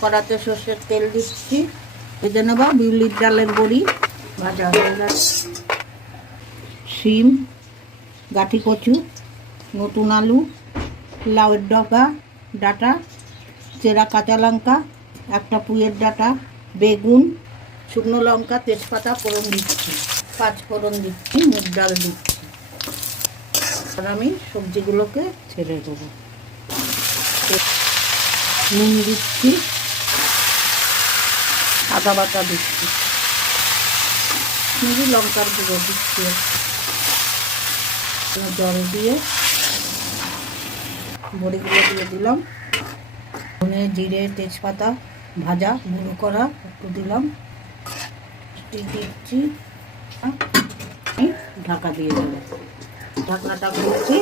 কড়াতে সর্ষের তেল দিচ্ছি, ভেজে নেবা বিউলির ডালের বড়ি ভাজা হয়ে গেছে। শিম, গাঠি কচু, নতুন আলু, লাউয়ের ডগা ডাঁটা, চেরা কাঁচা লঙ্কা, একটা পুঁইয়ের ডাঁটা, বেগুন, শুকনো লঙ্কা, তেজপাতা ফোড়ন দিচ্ছি, 5 ফোড়ন দিচ্ছি, মুগ ডাল দিচ্ছি। আর আমি সবজিগুলোকে ছেড়ে দেবো। নুন দিচ্ছি, আদা বাটা দিচ্ছি, লঙ্কার গুঁড়ো দিচ্ছি, জল দিয়ে বড়িগুলো দিয়ে দিলাম, ধনে জিরে তেজপাতা ভাজা গুঁড়ো করা একটু দিলাম, দিচ্ছি, ঢাকা দিয়ে দেবো। ঢাকনাটা খুলছি।